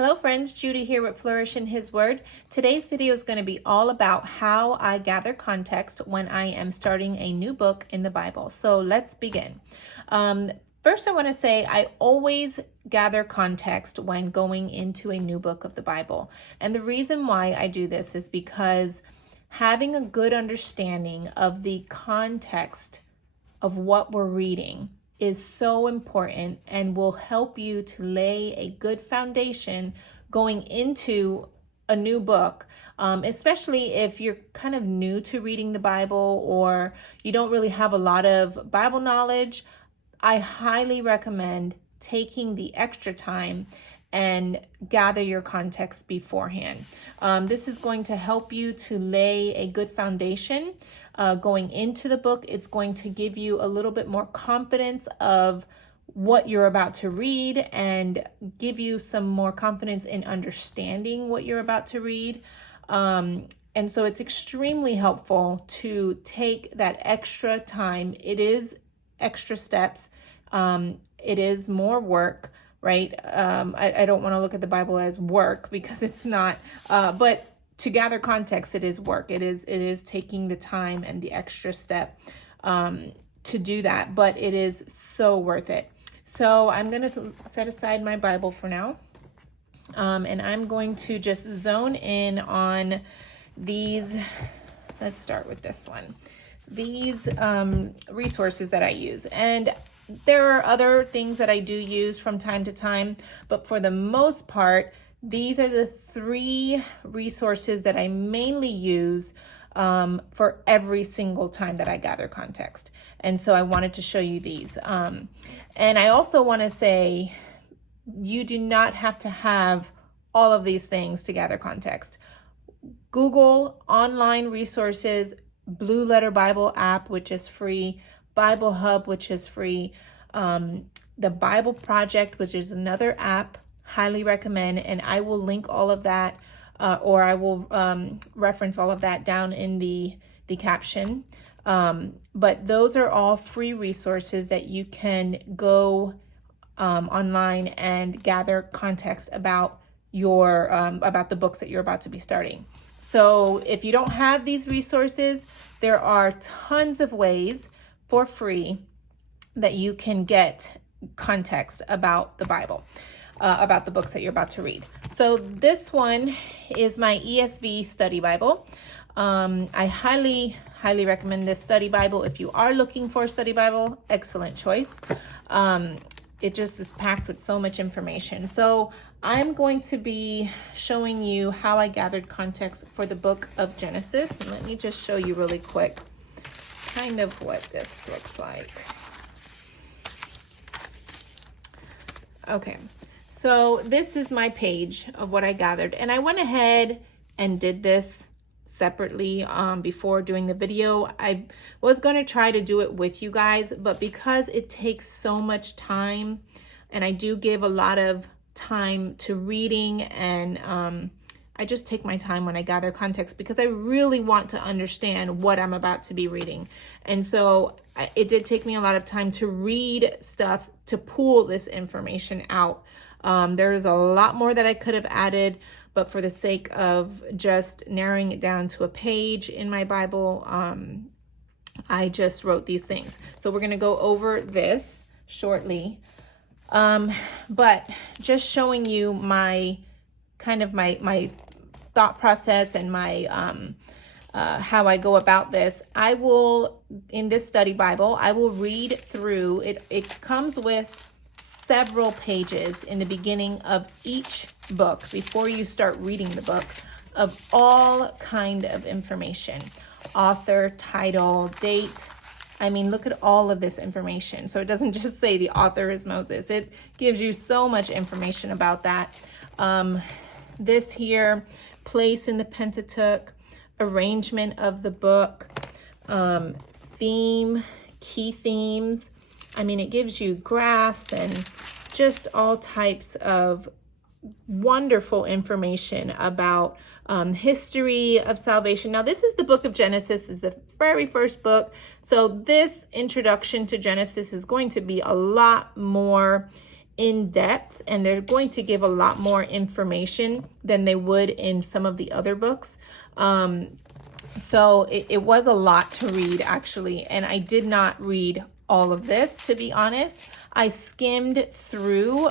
Hello friends, Judy here with Flourish in His Word. Today's video is going to be all about how I gather context when I am starting a new book in the Bible. So let's begin. First I want to say I always gather context when going into a new book of the Bible. And the reason why I do this is because having a good understanding of the context of what we're reading is so important and will help you to lay a good foundation going into a new book, especially if you're kind of new to reading the Bible or you don't really have a lot of Bible knowledge. I highly recommend taking the extra time and gather your context beforehand. This is going to help you to lay a good foundation going into the book. It's going to give you a little bit more confidence of what you're about to read and give you some more confidence in understanding what you're about to read. And so it's extremely helpful to take that extra time. It is extra steps. It is more work, right? I don't want to look at the Bible as work because it's not, but to gather context, it is work. It is taking the time and the extra step to do that, but it is so worth it. So I'm going to set aside my Bible for now, and I'm going to just zone in on these. Let's start with this one. These resources that I use. And there are other things that I do use from time to time, but for the most part, these are the three resources that I mainly use for every single time that I gather context. And so I wanted to show you these. And I also want to say, you do not have to have all of these things to gather context. Google online resources, Blue Letter Bible app, which is free, Bible Hub, which is free, the Bible Project, which is another app, highly recommend, and I will link all of that, or I will reference all of that down in the caption. But those are all free resources that you can go online and gather context about your about the books that you're about to be starting. So if you don't have these resources, there are tons of ways for free that you can get context about the Bible, about the books that you're about to read. So this one is my ESV Study Bible. I highly recommend this study Bible. If you are looking for a study Bible, excellent choice. It just is packed with so much information. So I'm going to be showing you how I gathered context for the book of Genesis. And let me just show you really quick kind of what this looks like. Okay, so this is my page of what I gathered, and I went ahead and did this separately before doing the video. I was going to try to do it with you guys, but because it takes so much time, and I do give a lot of time to reading, and I just take my time when I gather context because I really want to understand what I'm about to be reading. And so it did take me a lot of time to read stuff to pull this information out. There's a lot more that I could have added, but for the sake of just narrowing it down to a page in my Bible, I just wrote these things. So we're going to go over this shortly. But just showing you my kind of my thought process and my how I go about this. I will, in this study Bible, I will read through it. It comes with several pages in the beginning of each book before you start reading the book of all kind of information, author, title, date. I mean, look at all of this information. So it doesn't just say the author is Moses. It gives you so much information about that. This here, place in the Pentateuch, arrangement of the book, theme, key themes. I mean, it gives you graphs and just all types of wonderful information about history of salvation. Now, this is the book of Genesis. This is the very first book. So this introduction to Genesis is going to be a lot more in depth, and they're going to give a lot more information than they would in some of the other books. So it was a lot to read, actually, and I did not read all of this, to be honest. I skimmed through.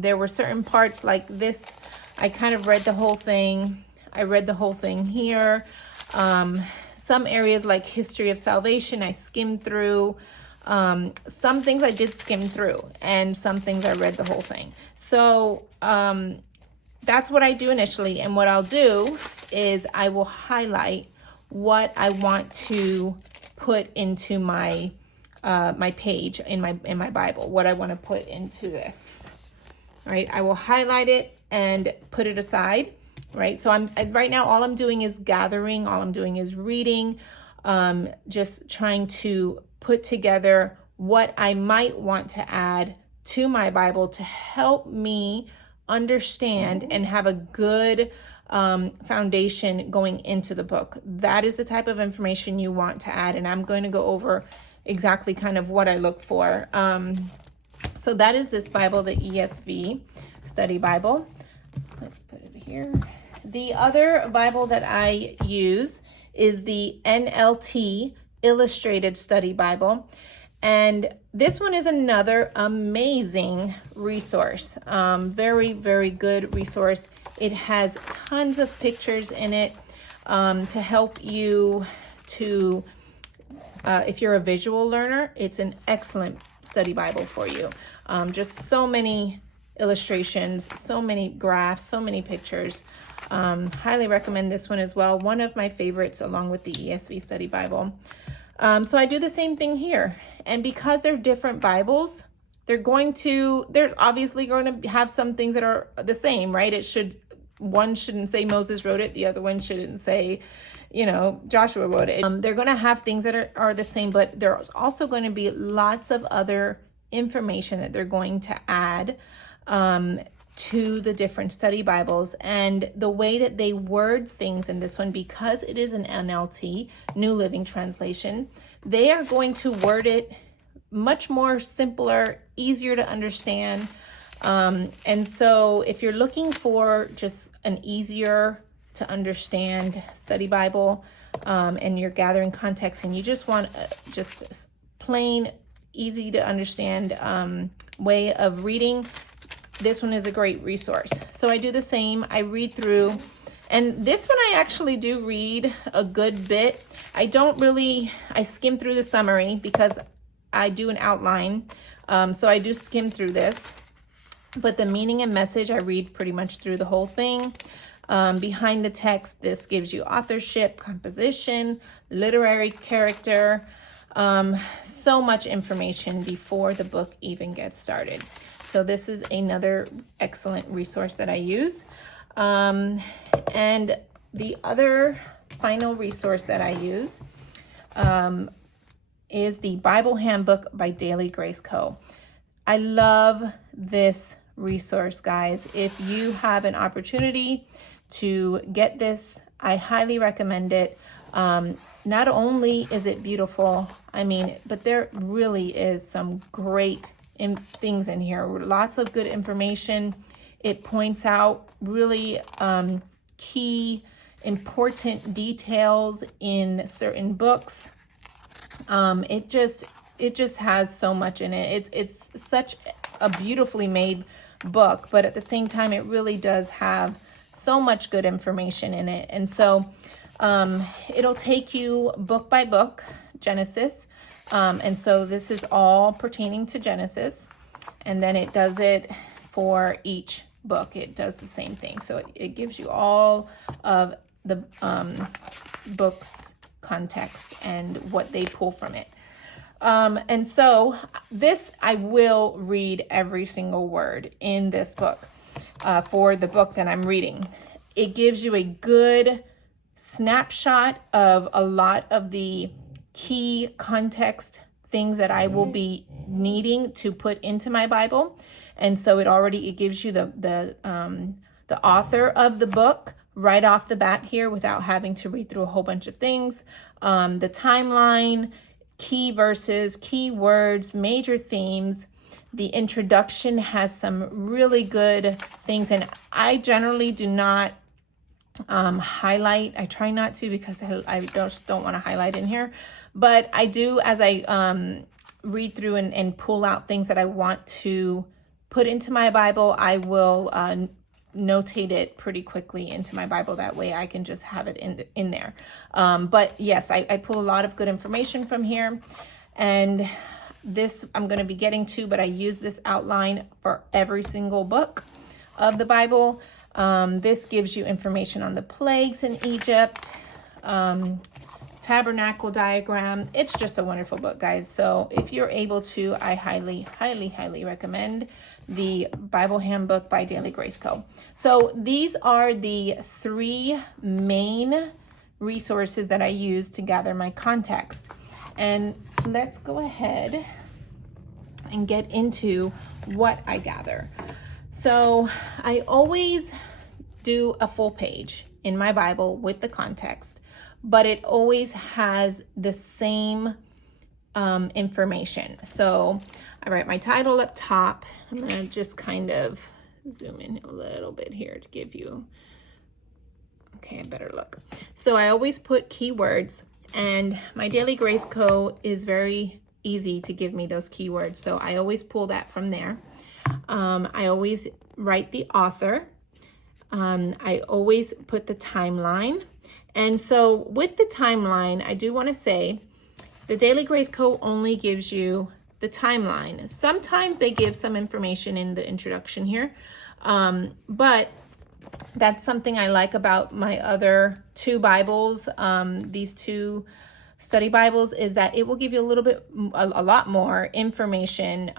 There were certain parts like this. I kind of read the whole thing. I read the whole thing here. Some areas like history of salvation, I skimmed through. Some things I did skim through, and some things I read the whole thing. So that's what I do initially. And what I'll do is I will highlight what I want to put into my my page in my Bible, what I want to put into this. Right? I will highlight it and put it aside. Right? So right now, all I'm doing is gathering. All I'm doing is reading, just trying to put together what I might want to add to my Bible to help me understand and have a good foundation going into the book. That is the type of information you want to add, and I'm going to go over exactly kind of what I look for. So that is this Bible, the ESV Study Bible. Let's put it here. The other Bible that I use is the NLT Illustrated Study Bible. And this one is another amazing resource. Very, very good resource. It has tons of pictures in it to help you to, if you're a visual learner, it's an excellent study Bible for you. Just so many illustrations, so many graphs, so many pictures. Highly recommend this one as well. One of my favorites along with the ESV Study Bible. So I do the same thing here. And because they're different Bibles, they're obviously going to have some things that are the same, right? One shouldn't say Moses wrote it. The other one shouldn't say, Joshua wrote it. They're going to have things that are the same, but there's also going to be lots of other information that they're going to add to the different study Bibles. And the way that they word things in this one, because it is an NLT, New Living Translation, they are going to word it much more simpler, easier to understand. And so if you're looking for just an easier to understand study Bible, and you're gathering context and you just want just plain, easy to understand way of reading, this one is a great resource. So I do the same. I read through, and this one I actually do read a good bit. I skim through the summary because I do an outline. So I do skim through this, but the meaning and message, I read pretty much through the whole thing. Behind the text, this gives you authorship, composition, literary character, so much information before the book even gets started. So this is another excellent resource that I use. And the other final resource that I use is the Bible Handbook by Daily Grace Co. I love this resource, guys. If you have an opportunity to get this, I highly recommend it. Not only is it beautiful, but there really is some great things in here. Lots of good information. It points out really key, important details in certain books. It just has so much in it. It's such a beautifully made book, but at the same time, it really does have so much good information in it. And so it'll take you book by book, Genesis. And so this is all pertaining to Genesis. And then it does it for each book. It does the same thing. So it gives you all of the book's context and what they pull from it. And so this, I will read every single word in this book for the book that I'm reading. It gives you a good snapshot of a lot of the key context things that I will be needing to put into my Bible. And so it gives you the author of the book right off the bat here without having to read through a whole bunch of things. The timeline, key verses, key words, major themes, The introduction has some really good things, and I generally do not highlight. I try not to because I just don't want to highlight in here, but I do as I read through and pull out things that I want to put into my Bible. I will notate it pretty quickly into my Bible. That way I can just have it in there. But yes, I pull a lot of good information from here, and this I'm going to be getting to, but I use this outline for every single book of the Bible. This gives you information on the plagues in Egypt, tabernacle diagram. It's just a wonderful book, guys. So if you're able to, I highly, highly, highly recommend the Bible Handbook by Daily Grace Co. So these are the 3 main resources that I use to gather my context. And let's go ahead and get into what I gather. So I always do a full page in my Bible with the context, but it always has the same information. So I write my title up top. I'm going to just kind of zoom in a little bit here to give you, okay, a better look. So I always put keywords, and my Daily Grace Co. is very easy to give me those keywords. So I always pull that from there. I always write the author. I always put the timeline. And so with the timeline, I do want to say the Daily Grace Co. only gives you the timeline. Sometimes they give some information in the introduction here, but that's something I like about my other 2 Bibles, these 2 study Bibles, is that it will give you a lot more information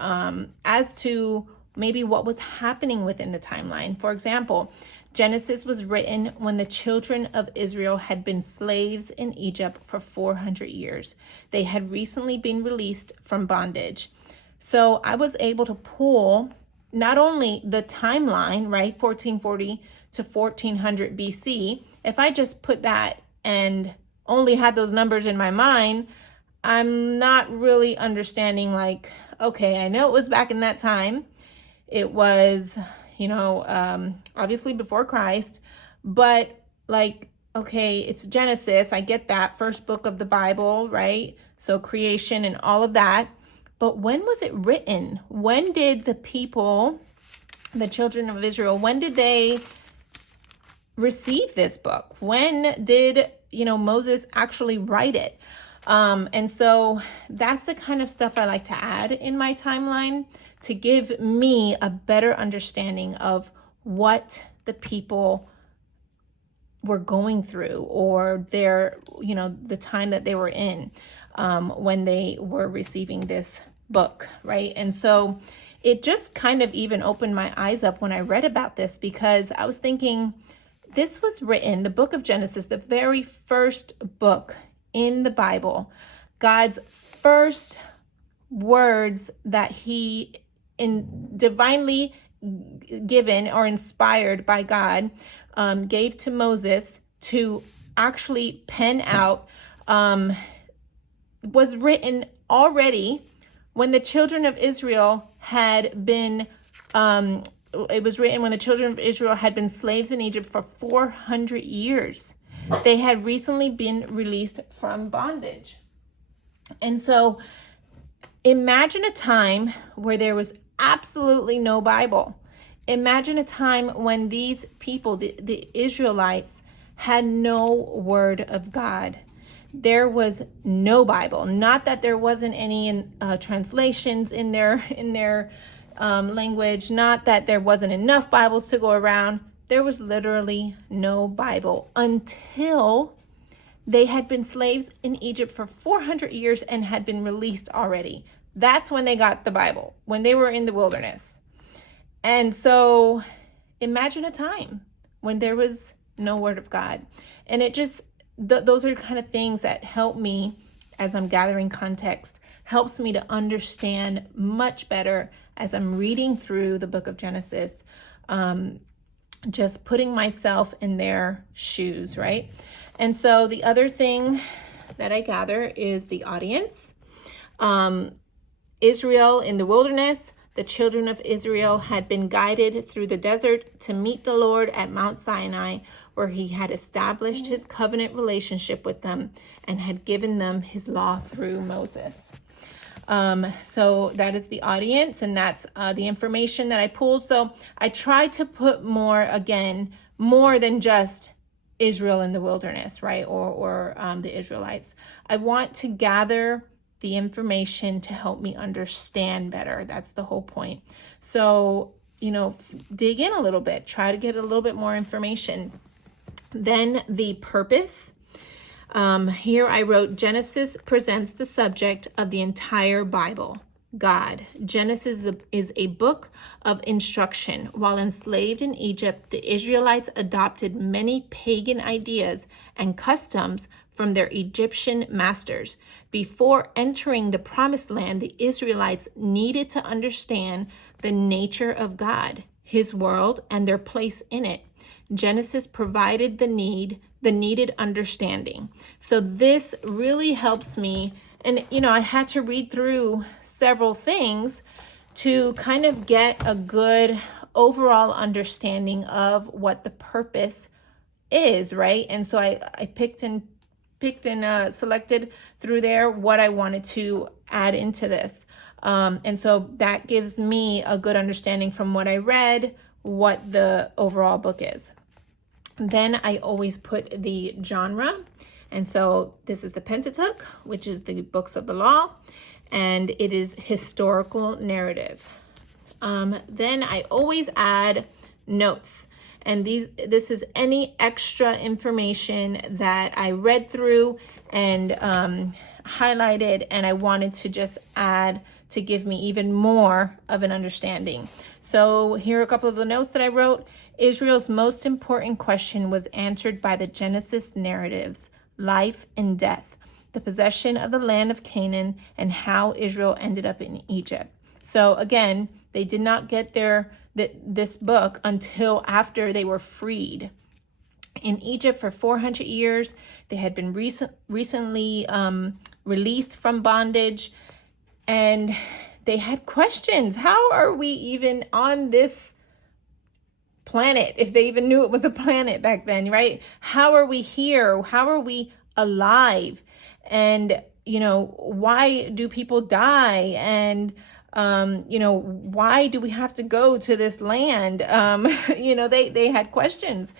as to maybe what was happening within the timeline. For example, Genesis was written when the children of Israel had been slaves in Egypt for 400 years. They had recently been released from bondage. So I was able to pull not only the timeline, right, 1440 to 1400 BC. If I just put that and only had those numbers in my mind, I'm not really understanding, like, okay, I know it was back in that time. It was, obviously before Christ, but like, okay, it's Genesis. I get that, first book of the Bible, right? So creation and all of that. But when was it written? When did the people, the children of Israel, when did they receive this book? When did, Moses actually write it? And so that's the kind of stuff I like to add in my timeline to give me a better understanding of what the people were going through, or their, the time that they were in when they were receiving this book, right? And so it just kind of even opened my eyes up when I read about this, because I was thinking, this was written, the book of Genesis, the very first book in the Bible, God's first words that he divinely given or inspired by God gave to Moses to actually pen out, was written already when the children of Israel had been it was written when the children of Israel had been slaves in Egypt for 400 years. They had recently been released from bondage. And so imagine a time where there was absolutely no Bible. Imagine a time when these people, the Israelites, had no word of God. There was no Bible. Not that there wasn't any translations in their language, not that there wasn't enough Bibles to go around. There was literally no Bible until they had been slaves in Egypt for 400 years and had been released already. That's when they got the Bible, when they were in the wilderness. And so imagine a time when there was no word of God. And it just, those are kind of things that help me as I'm gathering context, helps me to understand much better as I'm reading through the book of Genesis, just putting myself in their shoes, right? And so the other thing that I gather is the audience. Israel in the wilderness, The children of Israel had been guided through the desert to meet the Lord at Mount Sinai, where he had established his covenant relationship with them and had given them his law through Moses. So that is the audience, and that's the information that I pulled. So I tried to put more than just Israel in the wilderness, right? Or the Israelites. I want to gather the information to help me understand better. That's the whole point. So, dig in a little bit, try to get a little bit more information. Then the purpose. Here I wrote, Genesis presents the subject of the entire Bible, God. Genesis is a book of instruction. While enslaved in Egypt, the Israelites adopted many pagan ideas and customs from their Egyptian masters. Before entering the promised land, the Israelites needed to understand the nature of God, his world, and their place in it. Genesis provided the needed understanding. So this really helps me. And, I had to read through several things to kind of get a good overall understanding of what the purpose is, right? And so I picked and selected through there what I wanted to add into this. And so that gives me a good understanding from what I read, what the overall book is. Then I always put the genre. And so this is the Pentateuch, which is the books of the law, and it is historical narrative. Then I always add notes. And this is any extra information that I read through and highlighted, and I wanted to just add to give me even more of an understanding. So here are a couple of the notes that I wrote. Israel's most important question was answered by the Genesis narratives: life and death, the possession of the land of Canaan, and how Israel ended up in Egypt. So again, they did not get this book until after they were freed. In Egypt for 400 years, they had been recently released from bondage, and they had questions. How are we even on this planet, if they even knew it was a planet back then, right? How are we here? How are we alive? And, why do people die? And, why do we have to go to this land? They had questions,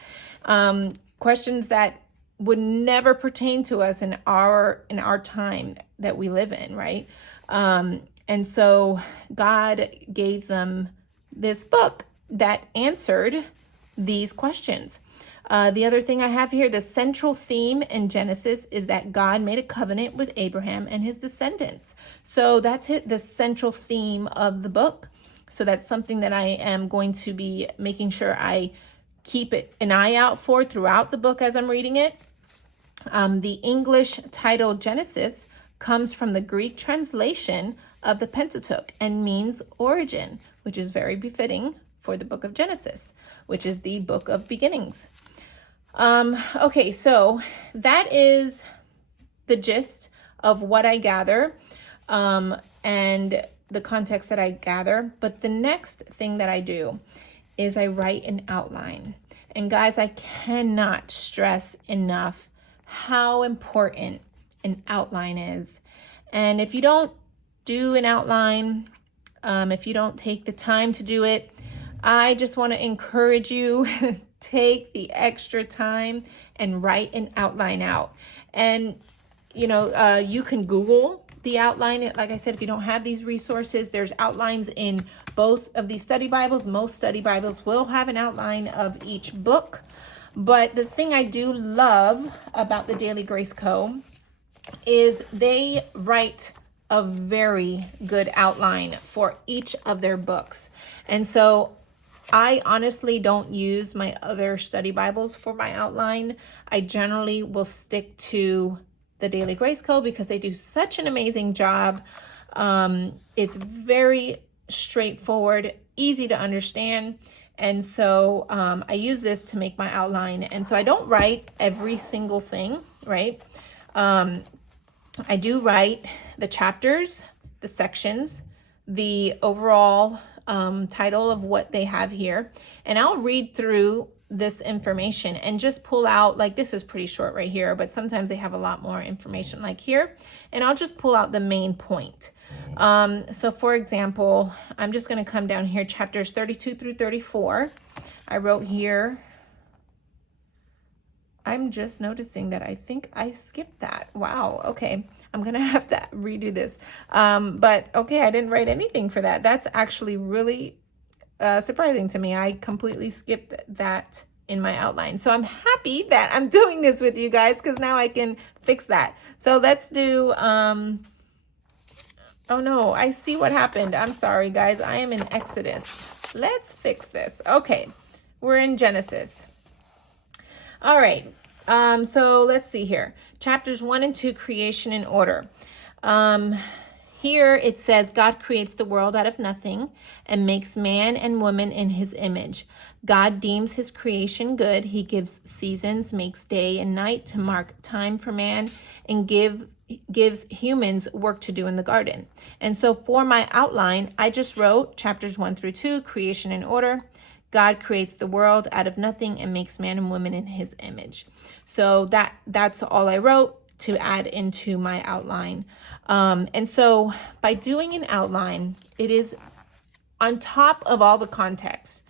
questions that would never pertain to us in our time that we live in, right? And so God gave them this book that answered these questions. The other thing I have here, the central theme in Genesis is that God made a covenant with Abraham and his descendants. So that's it, the central theme of the book. So that's something that I am going to be making sure I keep an eye out for throughout the book as I'm reading it. The English title Genesis comes from the Greek translation of the Pentateuch and means origin, which is very befitting for the book of Genesis, which is the book of beginnings. Okay, so that is the gist of what I gather and the context that I gather. But the next thing that I do is I write an outline. And guys, I cannot stress enough how important an outline is. And if you don't do an outline, if you don't take the time to do it, I just want to encourage you, take the extra time and write an outline out. And, you can Google the outline. Like I said, if you don't have these resources, there's outlines in both of these study Bibles. Most study Bibles will have an outline of each book. But the thing I do love about the Daily Grace Co. is they write a very good outline for each of their books. And so I honestly don't use my other study Bibles for my outline. I generally will stick to the Daily Grace Co. because they do such an amazing job. It's very straightforward, easy to understand. And so I use this to make my outline. And so I don't write every single thing, right? I do write the chapters, the sections, the overall title of what they have here, and I'll read through this information and just pull out, like this is pretty short right here, but sometimes they have a lot more information like here, and I'll just pull out the main point. So for example, I'm just going to come down here, chapters 32 through 34. I wrote here, I'm just noticing that I think I skipped that. Wow. Okay. I'm going to have to redo this. But okay, I didn't write anything for that. That's actually really surprising to me. I completely skipped that in my outline. So I'm happy that I'm doing this with you guys, because now I can fix that. So let's do, oh no, I see what happened. I'm sorry, guys. I am in Exodus. Let's fix this. Okay. We're in Genesis. All right. So let's see here. Chapters 1 and 2, creation and order. Here it says, God creates the world out of nothing and makes man and woman in his image. God deems his creation good. He gives seasons, makes day and night to mark time for man, and gives humans work to do in the garden. And so for my outline, I just wrote chapters 1 through 2, creation and order. God creates the world out of nothing and makes man and woman in his image. So that's all I wrote to add into my outline. And so by doing an outline, it is on top of all the context.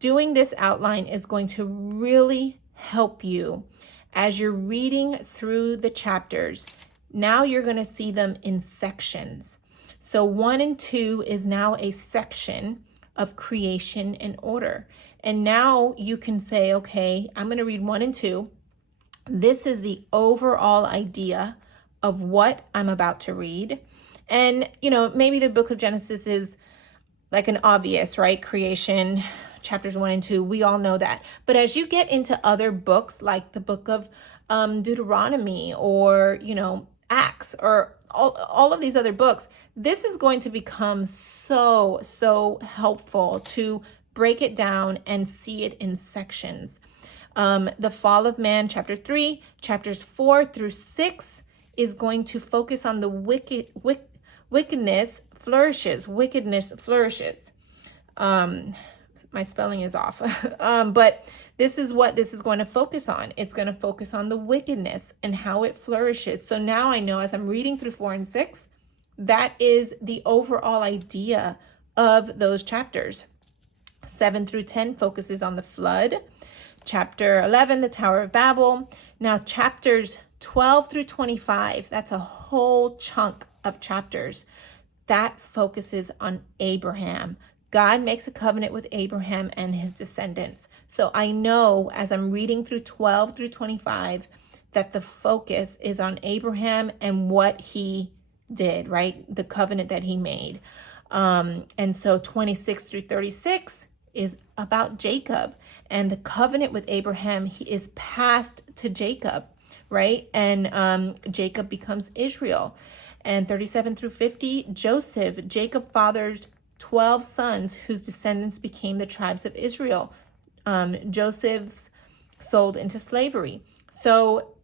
Doing this outline is going to really help you as you're reading through the chapters. Now you're going to see them in sections. So 1 and 2 is now a section of creation and order. And now you can say, okay, I'm going to read 1 and 2. This is the overall idea of what I'm about to read. And, you know, maybe the book of Genesis is like an obvious, right? Creation, chapters 1 and 2, we all know that. But as you get into other books, like the book of Deuteronomy, or, you know, Acts, or all of these other books, this is going to become so helpful to break it down and see it in sections. The fall of man, chapter 3, chapters 4 through 6 is going to focus on the wickedness flourishes. My spelling is off. But this is what this is going to focus on. It's going to focus on the wickedness and how it flourishes. So now I know, as I'm reading through 4 and 6, that is the overall idea of those chapters. 7 through 10 focuses on the flood. Chapter 11, the Tower of Babel. Now chapters 12 through 25, that's a whole chunk of chapters. That focuses on Abraham. God makes a covenant with Abraham and his descendants. So I know as I'm reading through 12 through 25 that the focus is on Abraham and what he did, right? The covenant that he made. And so 26 through 36 is about Jacob, and the covenant with Abraham is passed to Jacob, right? And Jacob becomes Israel. And 37 through 50, Joseph, Jacob fathered 12 sons whose descendants became the tribes of Israel. Joseph's sold into slavery. So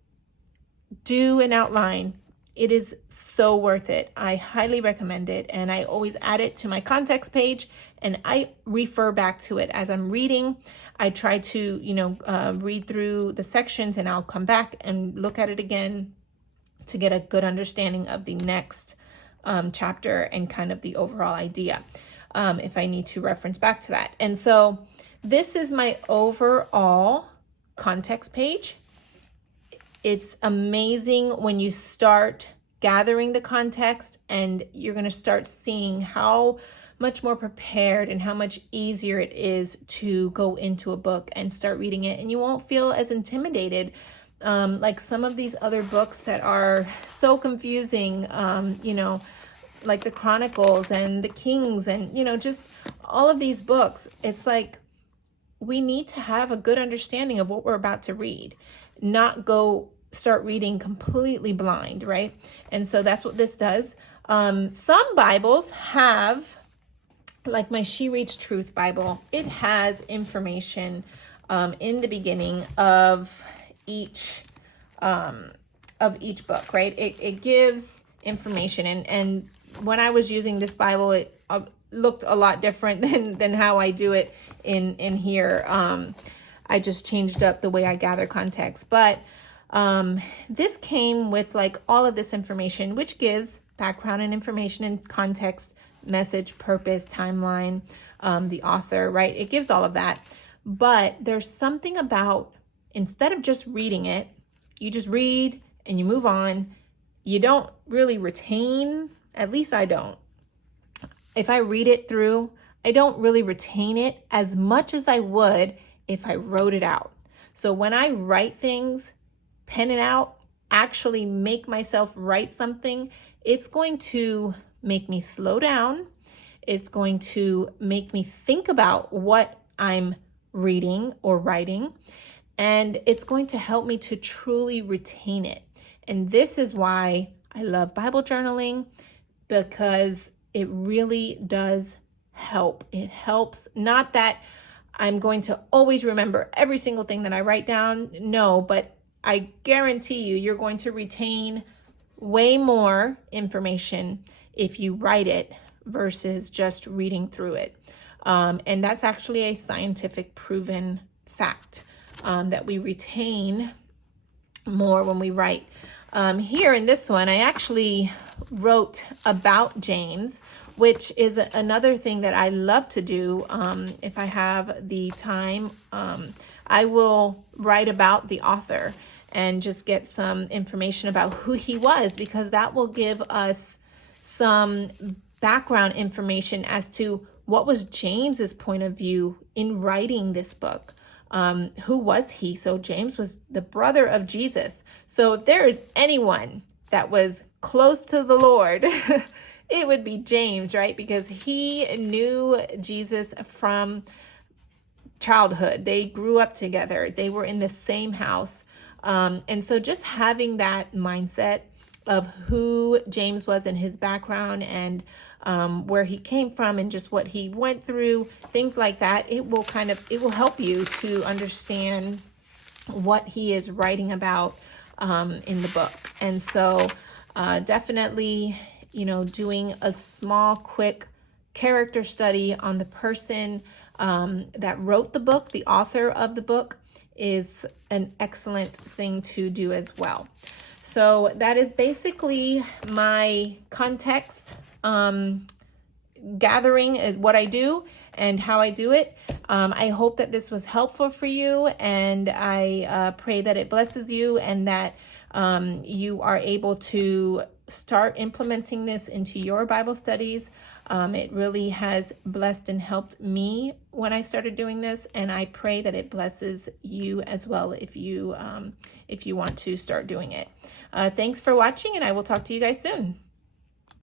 do an outline. It is so worth it. I highly recommend it. And I always add it to my context page, and I refer back to it as I'm reading. I try to, read through the sections, and I'll come back and look at it again to get a good understanding of the next chapter and kind of the overall idea, if I need to reference back to that. And so this is my overall context page. It's amazing when you start gathering the context, and you're going to start seeing how much more prepared and how much easier it is to go into a book and start reading it. And you won't feel as intimidated like some of these other books that are so confusing, like the Chronicles and the Kings, and, just all of these books. It's like we need to have a good understanding of what we're about to read, not start reading completely blind, right? And so that's what this does. Some Bibles have, like my She Reads Truth Bible, it has information in the beginning of each book, right? It gives information, and when I was using this Bible, it looked a lot different than how I do it in here. I just changed up the way I gather context. But this came with like all of this information, which gives background and information and context, message, purpose, timeline, the author, right? It gives all of that. But there's something about, instead of just reading it, you just read and you move on. You don't really retain, at least I don't. If I read it through, I don't really retain it as much as I would if I wrote it out. So when I write things, pen it out, actually make myself write something, it's going to make me slow down. It's going to make me think about what I'm reading or writing, and it's going to help me to truly retain it. And this is why I love Bible journaling, because it really does help. It helps. Not that I'm going to always remember every single thing that I write down. No, but I guarantee you're going to retain way more information if you write it versus just reading through it. And that's actually a scientific proven fact, that we retain more when we write. Here in this one, I actually wrote about James, which is another thing that I love to do. If I have the time, I will write about the author and just get some information about who he was, because that will give us some background information as to what was James's point of view in writing this book. Who was he? So James was the brother of Jesus. So if there is anyone that was close to the Lord, it would be James, right? Because he knew Jesus from childhood. They grew up together. They were in the same house. And so just having that mindset of who James was and his background and where he came from and just what he went through, things like that, it will help you to understand what he is writing about in the book. And so definitely, doing a small, quick character study on the person that wrote the book, the author of the book, is an excellent thing to do as well. So that is basically my context gathering, is what I do and how I do it. I hope that this was helpful for you, and I pray that it blesses you and that you are able to start implementing this into your Bible studies. It really has blessed and helped me when I started doing this, and I pray that it blesses you as well if you want to start doing it. Thanks for watching, and I will talk to you guys soon.